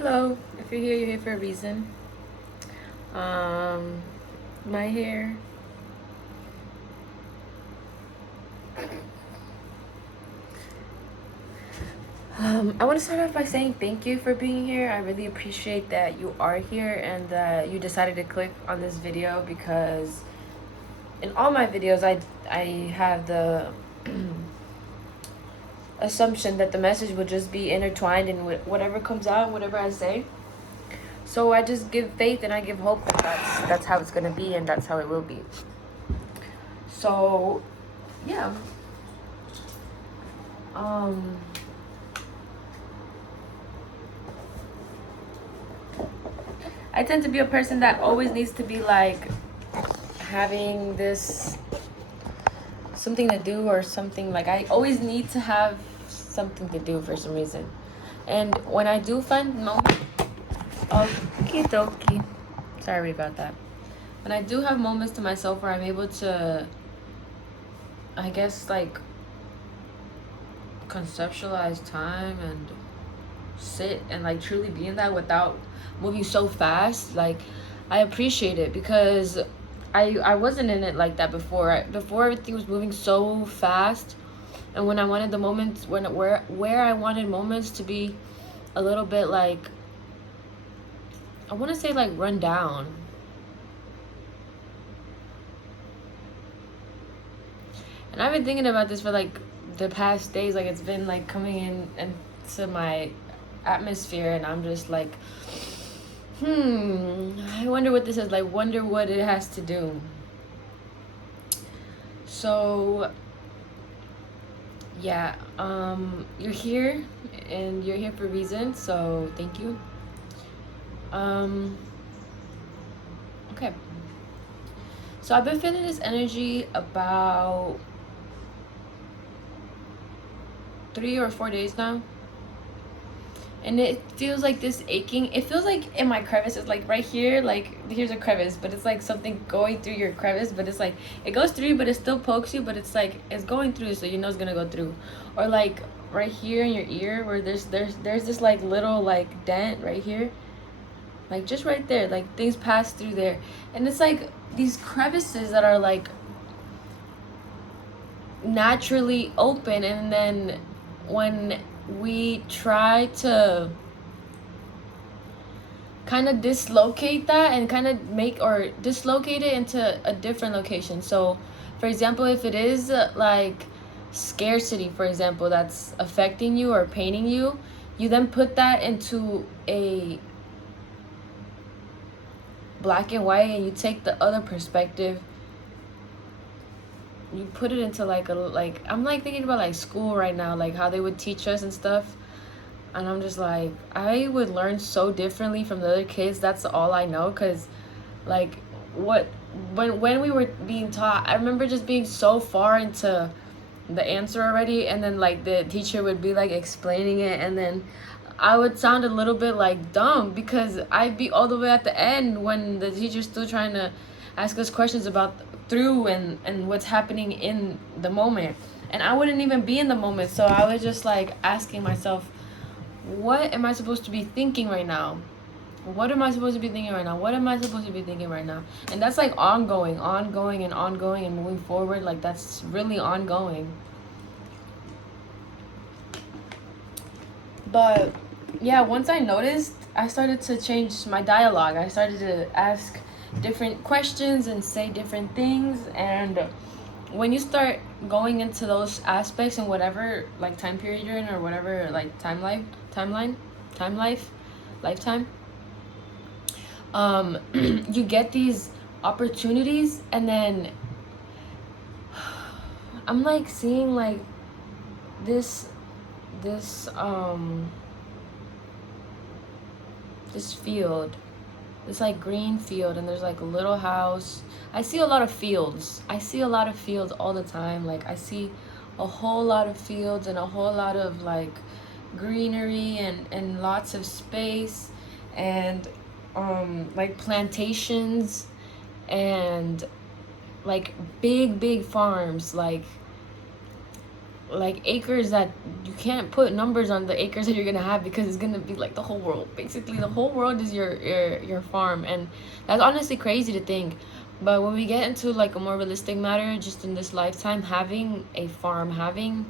Hello, if you're here for a reason. Um, my hair. I want to start off by saying thank you for being here. I really appreciate that you are here and that you decided to click on this video because in all my videos, I have the assumption that the message would just be intertwined in whatever comes out, whatever I say. So I just give faith and I give hope that that's how it's gonna be and that's how it will be. So, yeah. Um. I tend to be a person that always needs to be like having this something to do or something, like I always need to have something to do for some reason. And when I do find moments, okie dokie, sorry about that. When I do have moments to myself where I'm able to, I guess, like conceptualize time and sit and like truly be in that without moving so fast, like I appreciate it because I wasn't in it like that before. Before everything was moving so fast, and when I wanted the moments where I wanted moments to be a little bit like, I want to say like run down. And I've been thinking about this for like the past days, like it's been like coming in into my atmosphere, and I'm just like, I wonder what this is like, wonder what it has to do. So yeah, you're here and you're here for a reason, so thank you. Okay, so I've been feeling this energy about 3 or 4 days now, and it feels like this aching. It feels like in my crevices, like right here, like here's a crevice, but it's like something going through your crevice, but it's like it goes through, but it still pokes you, but it's like it's going through, so you know it's gonna go through. Or like right here in your ear, where there's this like little like dent right here, like just right there, like things pass through there, and it's like these crevices that are like naturally open, and then when we try to kind of dislocate that and kind of make or dislocate it into a different location. So for example, if it is like scarcity, for example, that's affecting you or paining you, you then put that into a black and white, and you take the other perspective, you put it into like a, like I'm like thinking about like school right now, like how they would teach us and stuff, and I'm just like, I would learn so differently from the other kids. That's all I know, because like what when we were being taught, I remember just being so far into the answer already, and then like the teacher would be like explaining it, and then I would sound a little bit like dumb because I'd be all the way at the end when the teacher's still trying to ask us questions about through and what's happening in the moment, and I wouldn't even be in the moment, so I was just like asking myself, what am I supposed to be thinking right now? What am I supposed to be thinking right now? What am I supposed to be thinking right now? And that's like ongoing and moving forward. Like that's really ongoing. But yeah, once I noticed, I started to change my dialogue. I started to ask different questions and say different things. And when you start going into those aspects in whatever like time period you're in, or whatever like time life, lifetime, you get these opportunities, and then I'm like seeing like this this um this field, this like green field, and there's like a little house. I see a lot of fields. I see a lot of fields all the time. Like I see a whole lot of fields and a whole lot of like greenery and lots of space, and like plantations, and like big farms, like like acres that you can't put numbers on the acres that you're gonna have, because it's gonna be like the whole world. Basically, the whole world is your farm, and that's honestly crazy to think. But when we get into like a more realistic matter, just in this lifetime, having a farm, having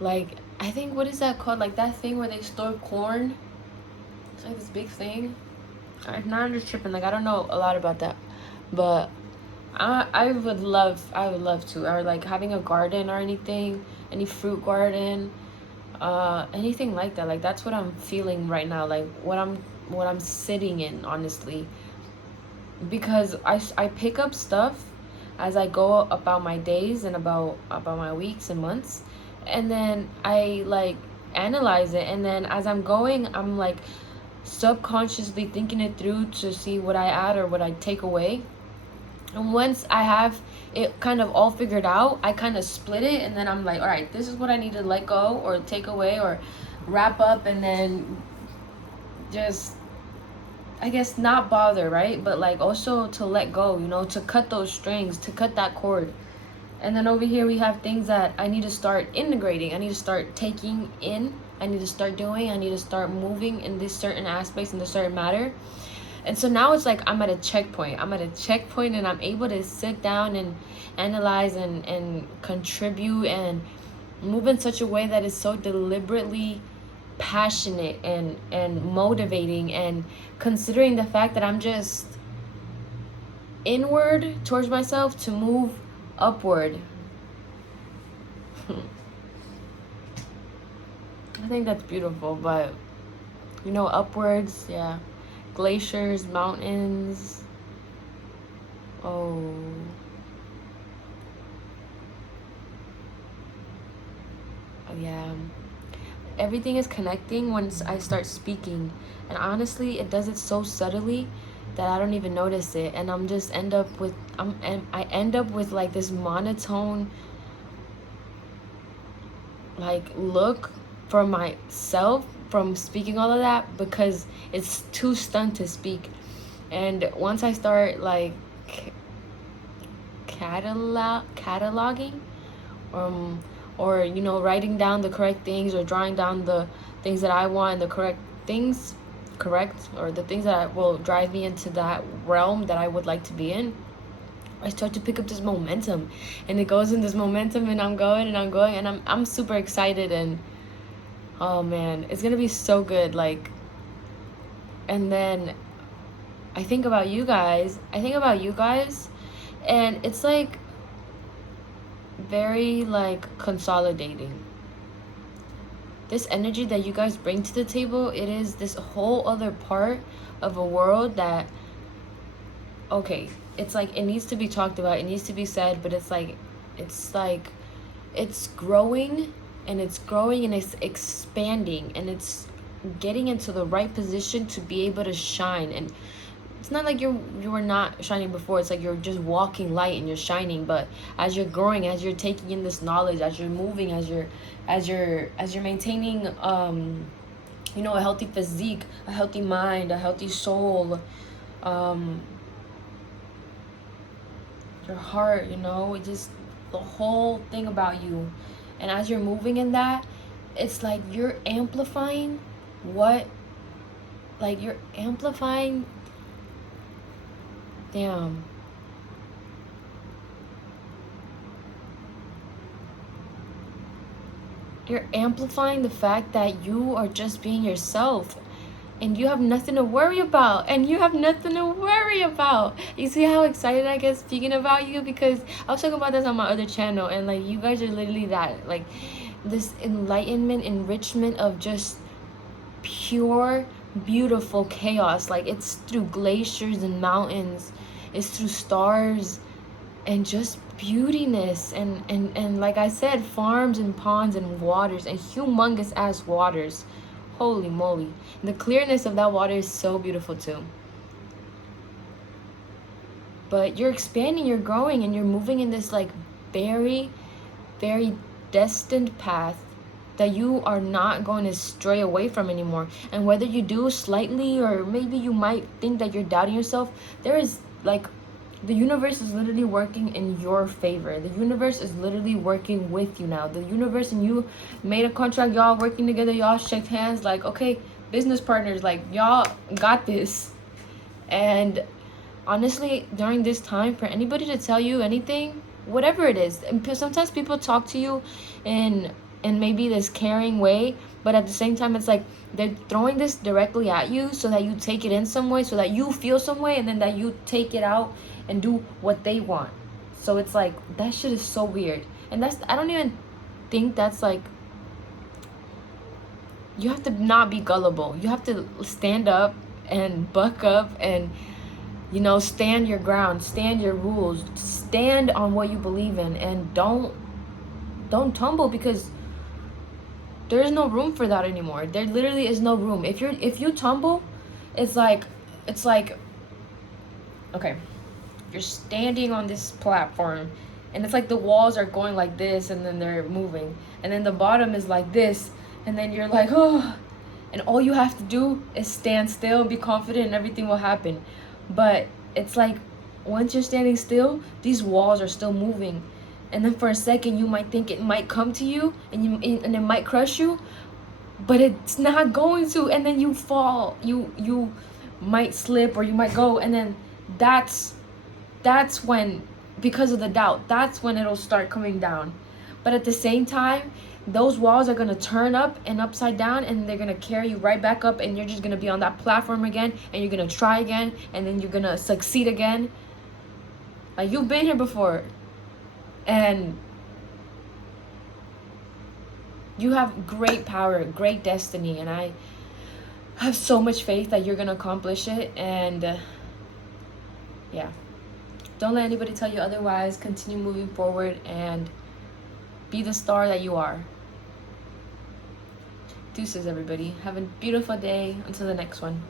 like, I think, what is that called? Like that thing where they store corn. It's like this big thing. I'm just tripping. Like I don't know a lot about that, but I would love to, or like having a garden or anything, any fruit garden, anything like that. Like that's what I'm feeling right now. Like what I'm sitting in, honestly, because I pick up stuff as I go about my days and about my weeks and months, and then I like analyze it, and then as I'm going, I'm like subconsciously thinking it through to see what I add or what I take away. And once I have it kind of all figured out, I kind of split it, and then I'm like, all right, this is what I need to let go or take away or wrap up, and then just, I guess, not bother, right? But like also to let go, you know, to cut those strings, to cut that cord. And then over here we have things that I need to start integrating. I need to start taking in. I need to start doing. I need to start moving in these certain aspects, in this certain matter. And so now it's like I'm at a checkpoint. I'm at a checkpoint, and I'm able to sit down and analyze and contribute and move in such a way that is so deliberately passionate and motivating, and considering the fact that I'm just inward towards myself to move upward. I think that's beautiful, but you know, upwards, yeah. Glaciers, mountains. Oh. Yeah. Everything is connecting once I start speaking. And honestly, it does it so subtly that I don't even notice it. And I'm just end up with I end up with like this monotone like look for myself from speaking all of that, because it's too stunned to speak. And once I start like cataloging, um or you know, writing down the correct things, or drawing down the things that I want, and the correct, or the things that will drive me into that realm that I would like to be in, I start to pick up this momentum, and it goes in this momentum, and I'm going and I'm going, and I'm super excited. And oh man, it's gonna be so good. Like, and then I think about you guys, and it's like very like consolidating. This energy that you guys bring to the table, it is this whole other part of a world that, okay, it's like it needs to be talked about, it needs to be said, but it's like it's growing, and it's growing, and it's expanding, and it's getting into the right position to be able to shine. And it's not like you were not shining before. It's like you're just walking light and you're shining. But as you're growing, as you're taking in this knowledge, as you're moving, as you're maintaining you know, a healthy physique, a healthy mind, a healthy soul, your heart, you know, it just, the whole thing about you. And as you're moving in that, it's like you're amplifying what, like you're amplifying, damn, you're amplifying the fact that you are just being yourself, and you have nothing to worry about, and you have nothing to worry about. You see how excited I get speaking about you? Because I was talking about this on my other channel, and like you guys are literally that, like this enlightenment, enrichment of just pure beautiful chaos. Like it's through glaciers and mountains, it's through stars, and just beautiness, and like I said, farms and ponds and waters, and humongous ass waters. Holy moly. And the clearness of that water is so beautiful too. But you're expanding, you're growing, and you're moving in this like very, very destined path that you are not going to stray away from anymore. And whether you do slightly, or maybe you might think that you're doubting yourself, there is like The universe is literally working in your favor. The universe is literally working with you now. The universe and you made a contract, y'all working together, y'all shook hands, like, okay, business partners, like, y'all got this. And honestly, during this time, for anybody to tell you anything, whatever it is, and sometimes people talk to you in maybe this caring way, but at the same time, it's like they're throwing this directly at you so that you take it in some way, so that you feel some way, and then that you take it out and do what they want. So it's like, that shit is so weird. And that's, I don't even think that's like, you have to not be gullible. You have to stand up and buck up and, you know, stand your ground, stand your rules, stand on what you believe in, and don't tumble, because there is no room for that anymore. There literally is no room. If you tumble, it's like okay, you're standing on this platform, and it's like the walls are going like this, and then they're moving, and then the bottom is like this, and then you're like, oh, and all you have to do is stand still, be confident, and everything will happen. But it's like, once you're standing still, these walls are still moving, and then for a second you might think it might come to you, and it might crush you, but it's not going to, and then you fall, you might slip, or you might go, and then that's when, because of the doubt, that's when it'll start coming down. But at the same time, those walls are gonna turn up and upside down, and they're gonna carry you right back up, and you're just gonna be on that platform again, and you're gonna try again, and then you're gonna succeed again. Like, you've been here before, and you have great power, great destiny, and I have so much faith that you're gonna accomplish it. And yeah, don't let anybody tell you otherwise. Continue moving forward and be the star that you are. Deuces, everybody. Have a beautiful day. Until the next one.